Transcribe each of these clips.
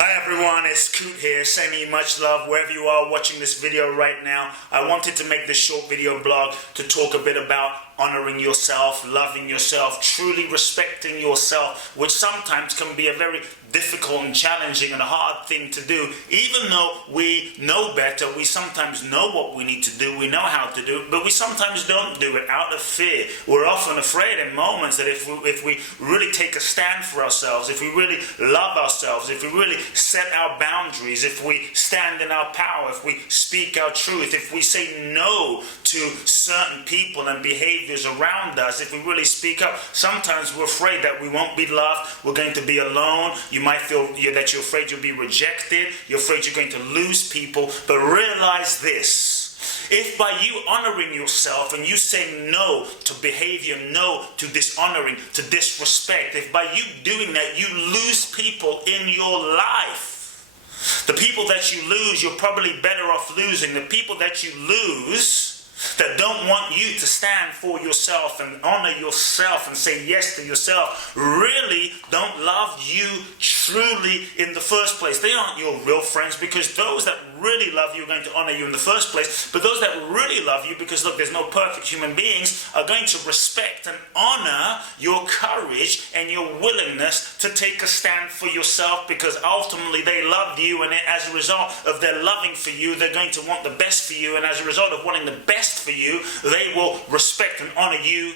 Hi everyone, it's Kute here, sending you much love wherever you are watching this video right now. I wanted to make this short video blog to talk a bit about honoring yourself, loving yourself, truly respecting yourself, which sometimes can be a very difficult and challenging and hard thing to do. Even though we know better, we sometimes know what we need to do, we know how to do it, but we sometimes don't do it out of fear. We're often afraid in moments that if we really take a stand for ourselves, if we really love ourselves, if we really set our boundaries, if we stand in our power, if we speak our truth, if we say no to certain people and behaviors around us, if we really speak up, sometimes we're afraid that we won't be loved, we're going to be alone. You might feel that you're afraid you'll be rejected, you're afraid you're going to lose people, but realize this: if by you honoring yourself and you say no to behavior, no to dishonoring, to disrespect, if by you doing that you lose people in your life, the people that you lose, you're probably better off losing. The people that you lose that don't want you to stand for yourself and honor yourself and say yes to yourself really don't love you truly in the first place. They aren't your real friends, because those that really love you are going to honor you in the first place. But those that really love you, because look, there's no perfect human beings, are going to respect and honor your courage and your willingness to take a stand for yourself, because ultimately they love you, and as a result of their loving for you, they're going to want the best for you, and as a result of wanting the best for you, they will respect and honor you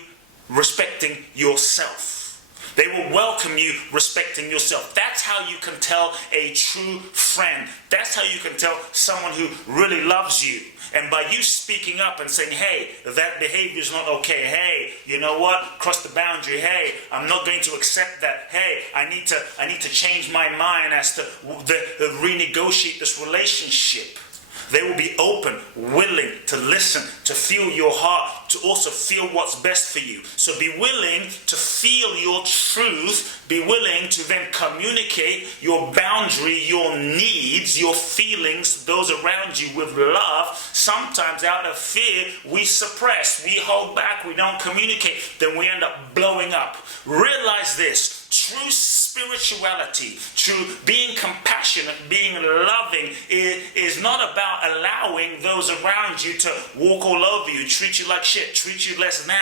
respecting yourself. They will welcome you respecting yourself. That's how you can tell a true friend. That's how you can tell someone who really loves you. And by you speaking up and saying, hey, that behavior is not okay. Hey, you know what? Cross the boundary. Hey, I'm not going to accept that. Hey, I need to change my mind as to renegotiate this relationship. They will be open, willing to listen, to feel your heart, to also feel what's best for you. So be willing to feel your truth. Be willing to then communicate your boundary, your needs, your feelings, those around you with love. Sometimes out of fear, we suppress, we hold back, we don't communicate. Then we end up blowing up. Realize this. True spirituality, true being compassionate, being loving is not about allowing those around you to walk all over you, treat you like shit, treat you less than,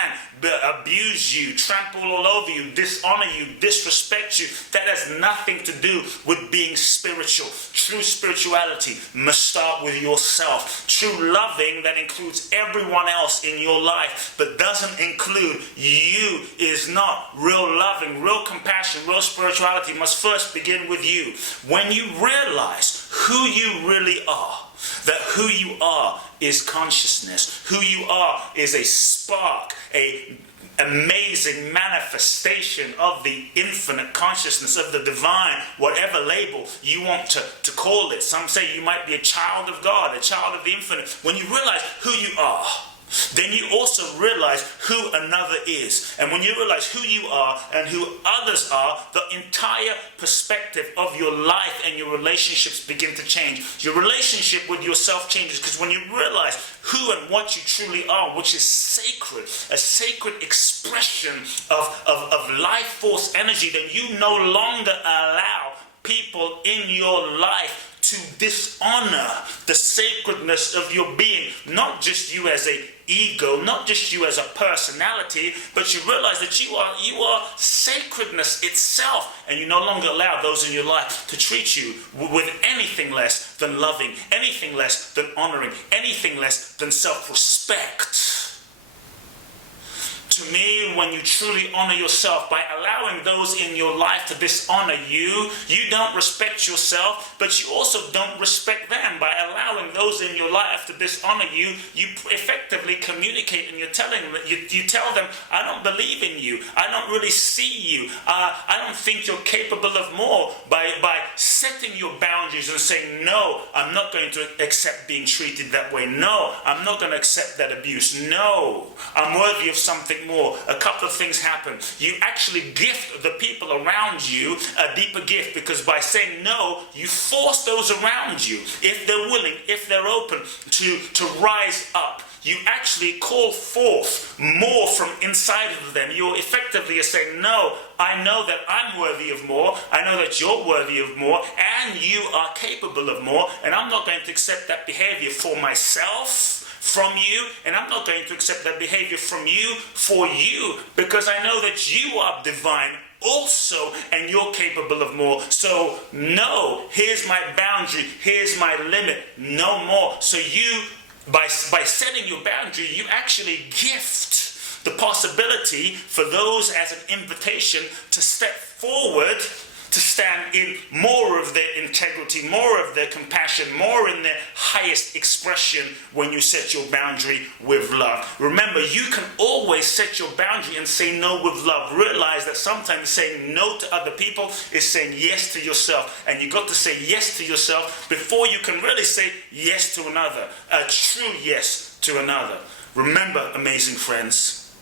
abuse you, trample all over you, dishonor you, disrespect you. That has nothing to do with being spiritual. True spirituality must start with yourself. True loving that includes everyone else in your life but doesn't include you is not real loving. Real compassion, real spirituality must first begin with you. When you realize who you really are, that who you are is consciousness, who you are is a spark, a amazing manifestation of the infinite consciousness, of the divine, whatever label you want to call it. Some say you might be a child of God, a child of the infinite. When you realize who you are, then you also realize who another is. And when you realize who you are and who others are, the entire perspective of your life and your relationships begin to change. Your relationship with yourself changes, because when you realize who and what you truly are, which is sacred, a sacred expression of life force energy, then you no longer allow people in your life to dishonor the sacredness of your being. Not just you as a ego, not just you as a personality, but you realize that you are sacredness itself, and you no longer allow those in your life to treat you with anything less than loving, anything less than honoring, anything less than self-respect. To me, when you truly honor yourself by allowing those in your life to dishonor you, you don't respect yourself, but you also don't respect them. By allowing those in your life to dishonor you, you effectively communicate, and you tell them, I don't believe in you, I don't really see you, I don't think you're capable of more. By setting your boundaries and saying, no, I'm not going to accept being treated that way. No, I'm not going to accept that abuse. No, I'm worthy of something more. A couple of things happen. You actually gift the people around you a deeper gift, because by saying no, you force those around you, if they're willing, if they're open, to rise up, you actually call forth more from inside of them. You effectively are saying, no, I know that I'm worthy of more. I know that you're worthy of more, and you are capable of more, and I'm not going to accept that behavior for myself, from you, and I'm not going to accept that behavior from you for you, because I know that you are divine also, and you're capable of more. So no, here's my boundary, here's my limit, no more. So you, by setting your boundary, you actually gift the possibility for those as an invitation to step forward, to stand in more of their integrity, more of their compassion, more in their highest expression when you set your boundary with love. Remember, you can always set your boundary and say no with love. Realize that sometimes saying no to other people is saying yes to yourself. And you've got to say yes to yourself before you can really say yes to another. A true yes to another. Remember, amazing friends,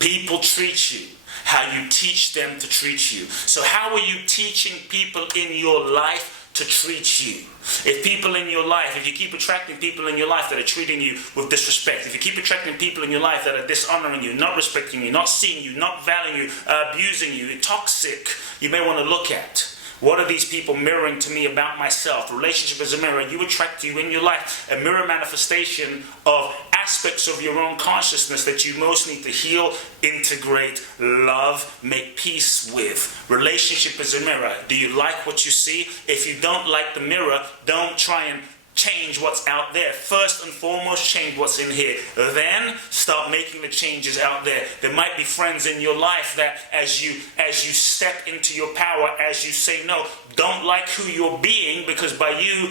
people treat you how you teach them to treat you. So how are you teaching people in your life to treat you? If people in your life, if you keep attracting people in your life that are treating you with disrespect, if you keep attracting people in your life that are dishonoring you, not respecting you, not seeing you, not valuing you, abusing you, toxic, you may want to look at. What are these people mirroring to me about myself? Relationship is a mirror. You attract to you in your life a mirror manifestation of aspects of your own consciousness that you most need to heal, integrate, love, make peace with. Relationship is a mirror. Do you like what you see? If you don't like the mirror, don't try and change what's out there. First and foremost, change what's in here. Then start making the changes out there. There might be friends in your life that as you step into your power, as you say no, don't like who you're being, because by you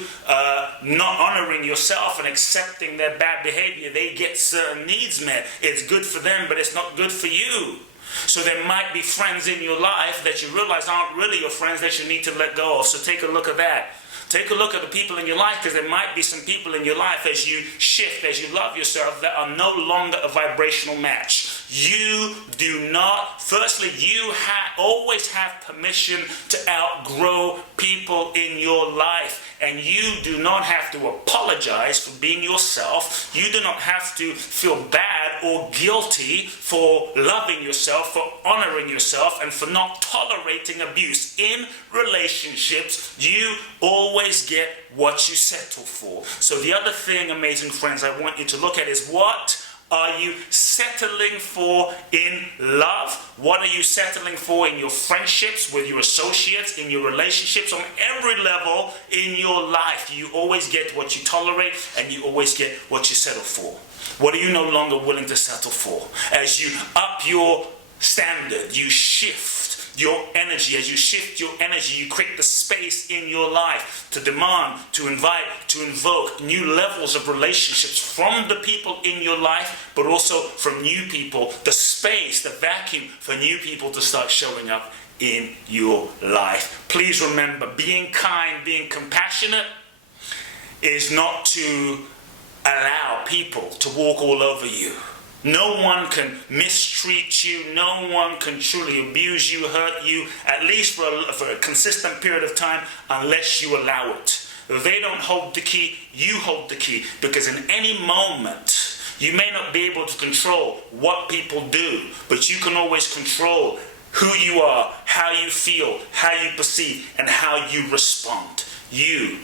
not honoring yourself and accepting their bad behavior, they get certain needs met. It's good for them, but it's not good for you. So there might be friends in your life that you realize aren't really your friends that you need to let go of. So take a look at that. Take a look at the people in your life, because there might be some people in your life as you shift, as you love yourself, that are no longer a vibrational match. You do not, firstly, you always have permission to outgrow people in your life. And you do not have to apologize for being yourself. You do not have to feel bad or guilty for loving yourself, for honoring yourself, and for not tolerating abuse. In relationships, you always get what you settle for. So the other thing, amazing friends, I want you to look at is, what are you settling for in love? What are you settling for in your friendships, with your associates, in your relationships, on every level in your life? You always get what you tolerate, and you always get what you settle for. What are you no longer willing to settle for? As you up your standard, you shift your energy. As you shift your energy, you create the space in your life to demand, to invite, to invoke new levels of relationships from the people in your life, but also from new people, the space, the vacuum for new people to start showing up in your life. Please remember, being kind, being compassionate is not to allow people to walk all over you. No one can mistreat you. No one can truly abuse you, hurt you, at least for a consistent period of time, unless you allow it. If they don't hold the key, you hold the key. Because in any moment, you may not be able to control what people do, but you can always control who you are, how you feel, how you perceive, and how you respond. You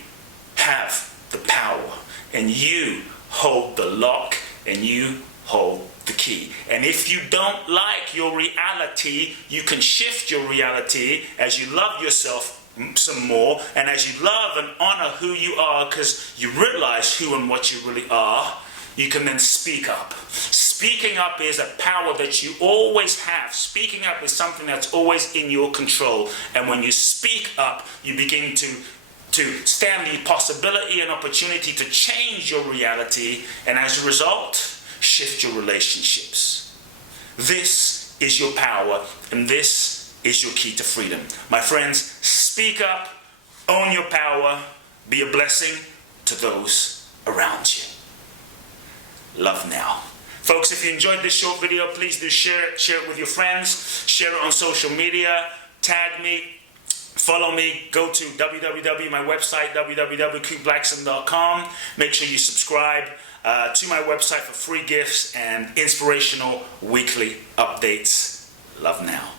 have the power, and you hold the lock, and you hold the key. And if you don't like your reality, you can shift your reality as you love yourself some more, and as you love and honor who you are, because you realize who and what you really are, you can then speak up. Speaking up is a power that you always have. Speaking up is something that's always in your control. And when you speak up, you begin to stand the possibility and opportunity to change your reality, and as a result, shift your relationships. This is your power, and this is your key to freedom. My friends, speak up, own your power, be a blessing to those around you. Love now. Folks, if you enjoyed this short video, please do share it with your friends, share it on social media, tag me, Follow me, go to my website, www.kuteblackson.com. Make sure you subscribe to my website for free gifts and inspirational weekly updates. Love now.